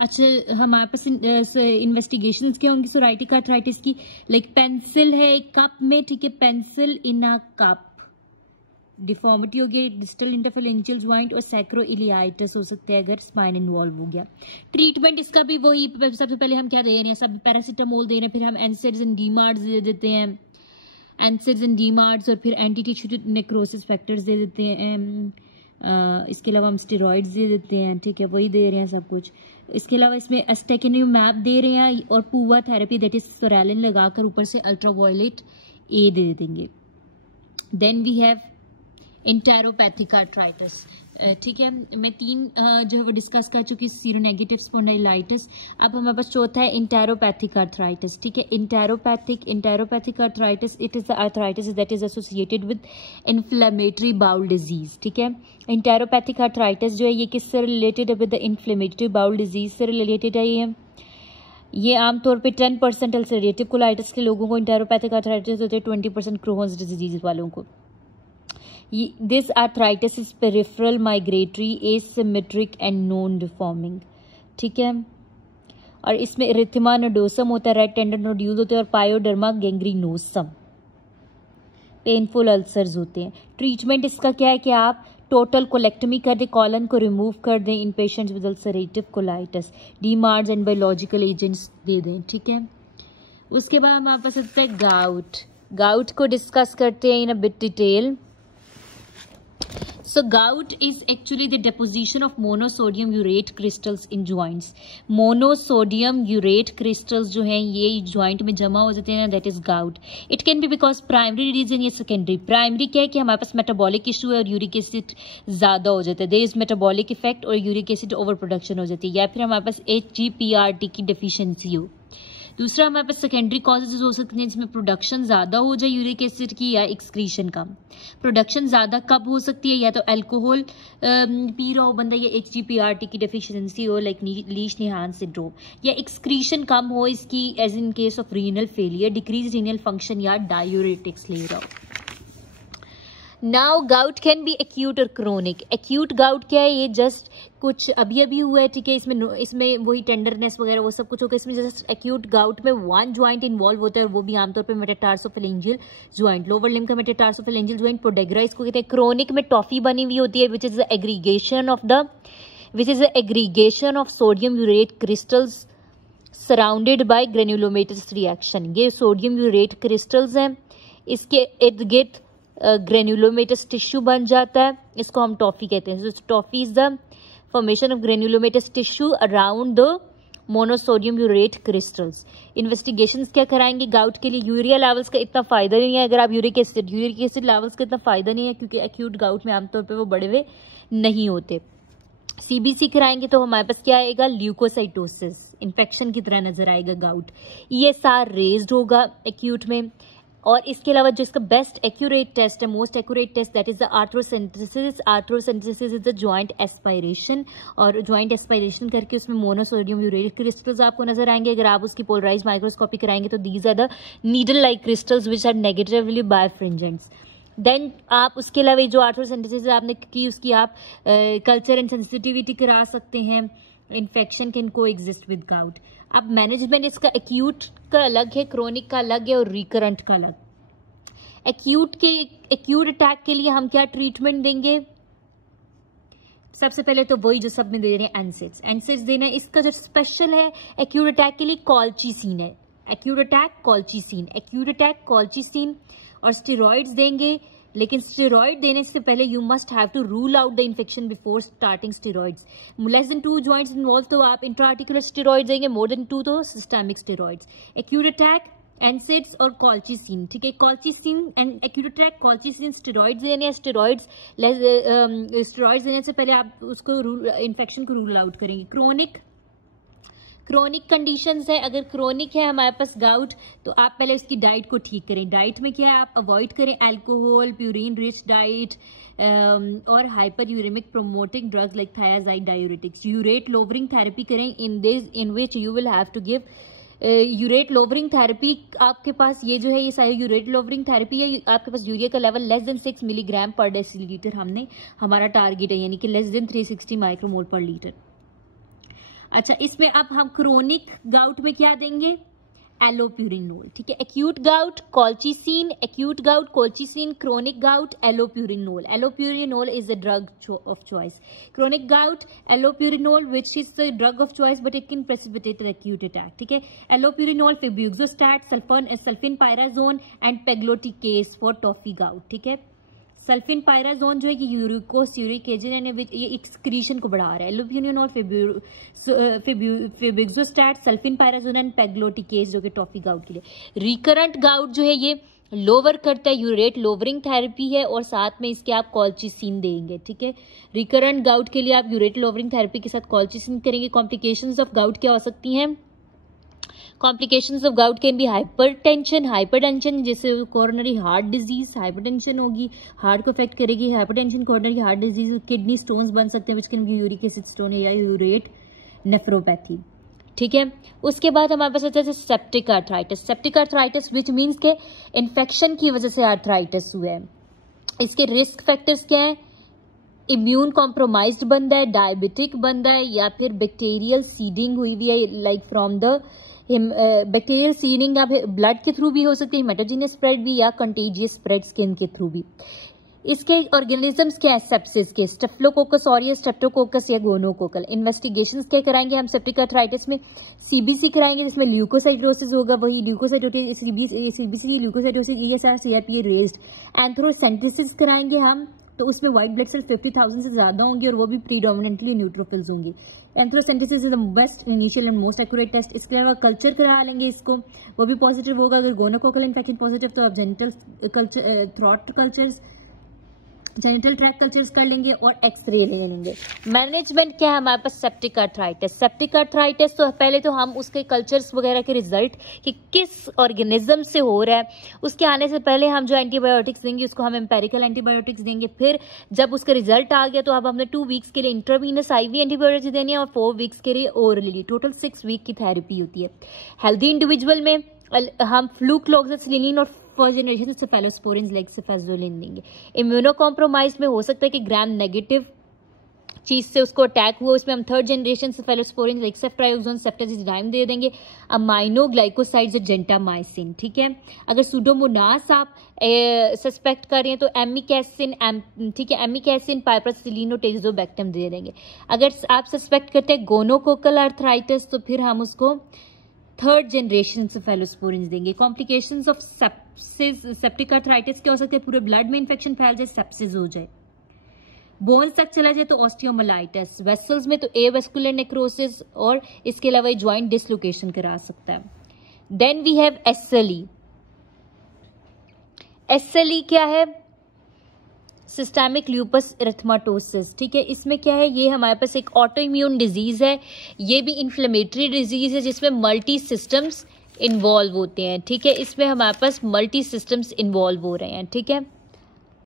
अच्छा, हमारे पास इन्वेस्टिगेशंस क्या होंगी सोराइटिक आर्थराइटिस की? लाइक पेंसिल है एक कप में, ठीक है, pencil in a cup, deformity हो गई डिस्टल इंटरफेरेंशियल ज्वाइंट, और सैक्रोइलियाइटिस हो सकते हैं अगर स्पाइन इन्वॉल्व हो गया। ट्रीटमेंट इसका भी वही, सबसे पहले हम क्या दे रहे हैं, सब पैरासीटामोल दे रहे हैं, फिर हम एनसेड्स एंड डीमार्ड्स दे देते हैं, एनसेड्स एंड डीमार्ड्स, और फिर एंटी टिश्यू नेक्रोसिस फैक्टर्स दे देते हैं। इसके अलावा हम स्टेरॉइड्स दे देते हैं, ठीक है, वही दे रहे हैं सब कुछ। इसके अलावा इसमें एस्टेकेनियुमैब दे रहे हैं, और पूवा थेरेपी दैट इज सोरेलिन लगाकर ऊपर से अल्ट्रावायलेट ए दे देंगे। देन वी हैव इंटेरोपैथिक आर्थराइटिस, ठीक है, मैं तीन जो है वो डिस्कस कर चुकी, सीरोनेगेटिव स्पॉन्डिलाइटिस। अब हमारे पास चौथा है इंटेरोपैथिक आर्थराइटिस, ठीक है। Enteropathic arthritis, it is the arthritis that is associated with inflammatory bowel disease, ठीक है। इंटेरोपैथिक आर्थराइटिस जो है ये किससे रिलेटेड है? With the inflammatory bowel disease से रिलेटेड है। ये आमतौर पे 10% अल्सरेटिव कोलाइटिस के लोगों को इंटेरोपैथिक आर्थराइटिस होते हैं, 20% क्रोन्स डिजीज वालों को। This arthritis is peripheral, migratory, asymmetric and non-deforming, ठीक है। और इसमें इरिथेमा नोडोसम होता है, रेड टेंडर नोड्यूल होते हैं, और पायोडर्मा गैंग्रीनोसम, पेनफुल अल्सर्स होते हैं। ट्रीटमेंट इसका क्या है कि आप टोटल कोलेक्टमी कर दें, कॉलन को रिमूव कर दें in patients with ulcerative colitis, DMARDs and biological agents दे दें, ठीक है। उसके बाद हमारे पास आता है गाउट को डिस्कस करते हैं in a bit detail. So gout is actually the deposition of monosodium urate crystals in joints. Monosodium urate crystals जो हैं ये joint में जमा हो जाते हैं, that is gout. It can be because primary reason या secondary. Primary क्या है कि हमारे पास metabolic issue है और uric acid ज़्यादा हो जाता है, there is metabolic effect और uric acid overproduction हो जाती है, या फिर हमारे पास HGPRT की deficiency हो। दूसरा हमारे पास सेकेंडरी कॉजेज हो सकते हैं जिसमें प्रोडक्शन ज़्यादा हो जाए यूरिक एसिड की, या एक्सक्रीशन कम। प्रोडक्शन ज़्यादा कब हो सकती है? या तो अल्कोहल पी रहा हो बंदा, या HGPRT की डेफिशिएंसी हो लाइक लीश निहान सिंड्रोम, या एक्सक्रीशन कम हो इसकी as in case of renal failure, decrease renal function, या डायूरेटिक्स ले रहा हो। Now gout can be acute और क्रोनिक। एक्यूट गाउट क्या है? ये जस्ट कुछ अभी हुआ है, ठीक है, इसमें वही टेंडरनेस वगैरह वो सब कुछ होगा। इसमें जस्ट एक्यूट गाउट में वन ज्वाइंट इन्वॉल्व होता है, और वो भी आमतौर पे मेटाटार्सोफेरेंजियल ज्वाइंट, लोअर लिम्ब का मेटाटार्सोफेरेंजियल ज्वाइंट, पोडेग्रा इसको कहते हैं। क्रोनिक में टॉफी बनी हुई होती है, which is the aggregation of sodium urate crystals surrounded by granulomatous reaction. ये सोडियम यूरेट क्रिस्टल्स हैं, इसके इर्द गिर्द ग्रेन्युलोमेटस टिश्यू बन जाता है, इसको हम टॉफी कहते हैं। Tophi is the formation of granulomatous tissue around the monosodium urate crystals. Investigations क्या कराएंगे गाउट के लिए? यूरिया लेवल्स का इतना फायदा नहीं है अगर आप यूरिक एसिड लेवल्स का इतना फायदा नहीं है, क्योंकि एक्यूट गाउट में आमतौर पे वो बढ़े हुए नहीं होते। CBC कराएंगे तो हमारे पास क्या आएगा? ल्यूकोसाइटोसिस, इन्फेक्शन की तरह नजर आएगा गाउट। ESR रेज्ड होगा एक्यूट में। और इसके अलावा जो इसका बेस्ट एक्यूरेट टेस्ट है, most accurate test, that is the arthrocentesis. Arthrocentesis is the joint aspiration, और ज्वाइंट एस्पायरेशन करके उसमें मोनोसोडियम यूरेट क्रिस्टल्स आपको नजर आएंगे। अगर आप उसकी पोलराइज माइक्रोस्कोपी कराएंगे तो these are the needle like crystals which are negatively birefringents. Then आप उसके अलावा जो आर्थ्रोसेंटेसिस आपने की उसकी आप कल्चर एंड सेंसिटिविटी करा सकते हैं। इन्फेक्शन कैन को एग्जिस्ट विद गाउट। अब मैनेजमेंट इसका एक्यूट का अलग है, क्रोनिक का अलग है, और रिकरेंट का अलग। एक्यूट अटैक के लिए हम क्या ट्रीटमेंट देंगे? सबसे पहले तो वही जो सब में दे रहे हैं, एनसेड्स देना है। इसका जो स्पेशल है एक्यूट अटैक के लिए कॉल्चिसिन है। एक्यूट अटैक कॉल्चिसिन और स्टेरॉइड्स देंगे। लेकिन स्टेरॉइड देने से पहले you must have to rule out the infection before starting steroids. Less than 2 joints involve तो आप इंट्राआर्टिकुलर स्टेरॉइड्स देंगे, मोर देन 2 तो systemic steroids. Acute attack NSAIDs और कॉल्चिसिन, ठीक है। Colchicine and acute attack, colchicine steroids देने हैं। Steroids देने से पहले आप उसको इन्फेक्शन को रूल आउट करेंगे। क्रोनिक कंडीशंस है, अगर क्रोनिक है हमारे पास गाउट, तो आप पहले उसकी डाइट को ठीक करें। डाइट में क्या है? आप अवॉइड करें अल्कोहल, प्यूरिन रिच डाइट और hyper uremic promoting drugs like thiazide, diuretics. Urate lowering therapy करें in which you will have to give urate lowering therapy. आपके पास ये जो है ये सारी यूरेट लोवरिंग थेरेपी है, आपके पास यूरिया का लेवल लेस देन 6 मिलीग्राम पर डेसीलीटर हमारा टारगेट है, यानी कि लेस देन 360 माइक्रोमोल पर लीटर। अच्छा, इसमें अब हम क्रोनिक गाउट में क्या देंगे, एलोप्यूरिनोल, ठीक है। Acute gout colchicine, acute gout colchicine, chronic gout allopurinol. Allopurinol is the drug of choice. Chronic gout allopurinol which is the drug of choice but it can precipitate acute attack, ठीक है। Allopurinol, febuxostat, sulfinpyrazone and pegloticase for tophi gout, ठीक है। सल्फिनपायराजोन जो है कि यूरिकोस agent, ये excretion को बढ़ा रहा है। एलोप्यूरिनोल, फेब्यूक्सोस्टैट, सल्फिनपायराजोन एंड पेग्लोटिकेस जो कि टॉफी गाउट के लिए। रिकरेंट गाउट जो है ये लोअर करता है, यूरेट लोवरिंग थेरेपी है और साथ में इसके आप कॉल्चिसिन देंगे, ठीक है। रिकरेंट गाउट के लिए आप यूरेट लोवरिंग थेरेपी के साथ कॉल्चिसिन करेंगे। कॉम्प्लिकेशंस ऑफ गाउट क्या हो सकती हैं? Complications of gout can B hypertension जैसे कोरोनरी हार्ट डिजीज, हाइपरटेंशन होगी, हार्ट को अफेक्ट करेगी। Hypertension, coronary heart disease, kidney stones बन सकते हैं which can be uric acid stone या यूरेट नेफ्रोपैथी, ठीक है। उसके बाद हमारे पास आता है septic arthritis. Septic arthritis which means के इन्फेक्शन की वजह से आर्थराइटिस हुआ है। इसके रिस्क फैक्टर्स क्या है? इम्यून कॉम्प्रोमाइज्ड बंदा है, डायबिटिक बंदा है, या फिर बैक्टीरियल सीडिंग हुई हुई है, like from the bacterial seeding आप ब्लड के थ्रू भी हो सकती है, हेमेटोजेनियस स्प्रेड भी, या कंटेजियस स्प्रेड स्किन के थ्रू भी। इसके ऑर्गेनिजम्स क्या है सेप्सिस के? स्टेफिलोकोकस ऑरियस, स्ट्रेप्टोकोकस या गोनोकोकल। इन्वेस्टिगेशंस क्या कराएंगे हम सेप्टिक आर्थराइटिस में? सीबीसी कराएंगे जिसमें ल्यूकोसाइटोसिस होगा, वही leukocytosis, CBC, leukocytosis, ESR, CRP raised. Arthrocentesis कराएंगे हम, तो उसमें व्हाइट ब्लड सेल 50,000 से ज्यादा होंगे और वो भी प्रीडोमिनेंटली न्यूट्रोफिल्स होंगे। Arthrocentesis is the best initial and most accurate test. इसके अलावा कल्चर करा लेंगे इसको, वो भी पॉजिटिव होगा। अगर गोनोकोकल इन्फेक्शन पॉजिटिव तो आप genital culture, throat cultures, genital track cultures कर लेंगे और एक्सरे ले लेंगे। मैनेजमेंट क्या है हमारे पास सेप्टिक आर्थराइटिस? सेप्टिक आर्थराइटिस तो पहले तो हम उसके कल्चर्स वगैरह के रिजल्ट कि किस ऑर्गेनिज्म से हो रहा है, उसके आने से पहले हम जो एंटीबायोटिक्स देंगे उसको हम एम्पेरिकल एंटीबायोटिक्स देंगे। फिर जब उसका रिजल्ट आ गया तो अब हमने 2 वीक्स के लिए इंट्रावीनस आईवी एंटीबायोटिक्स देनी है और 4 वीक्स के लिए ओरली। टोटल 6 वीक की थेरेपी होती है। हेल्दी इंडिविजुअल में हम फ्लूक्लोक्सासिलिन और फर्स्ट जनरेशन सेफेलोस्पोरिन्स लाइक सेफेजोलिन देंगे। इम्यूनो कॉम्प्रोमाइज में हो सकता है कि ग्राम नेगेटिव चीज से उसको अटैक हुआ, उसमें हम थर्ड जनरेशन सेफेलोस्पोरिन्स लाइक सेफ्ट्राइजोन, सेफ्टाजिडाइम दे देंगे। अमाइनो ग्लाइकोसाइड्स और जेंटामाइसिन, ठीक है। अगर सुडोमोनास आप सस्पेक्ट कर रहे हैं तो एमिकैसिन, ठीक है, एमिकैसिन, पाइपरसिलिन और टेरिजोबैक्टम दे देंगे। अगर आप सस्पेक्ट करते हैं गोनोकोकल आर्थराइटिस तो फिर हम उसको थर्ड जनरेशन सेफेलोस्पोरिन्स देंगे। Complications of sepsis, septic arthritis क्या हो सकते हैं? पूरे ब्लड में इन्फेक्शन फैल जाए, सेप्सिस हो जाए। बोन्स तक चला जाए तो ऑस्टियोमाइलाइटिस। वेसल्स में तो एवेस्कुलर नेक्रोसिस और इसके अलावा ज्वाइंट डिसलोकेशन करा सकता है। Then we have SLE. SLE क्या है? सिस्टेमिक ल्यूपस एरिथेमाटोसिस, ठीक है। इसमें क्या है? ये हमारे पास एक ऑटो इम्यून डिजीज है, ये भी इन्फ्लेमेटरी डिजीज है जिसमें मल्टी सिस्टम्स इन्वॉल्व होते हैं, ठीक है। इसमें हमारे पास मल्टी सिस्टम्स इन्वॉल्व हो रहे हैं, ठीक है।